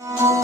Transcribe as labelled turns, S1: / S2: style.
S1: 了。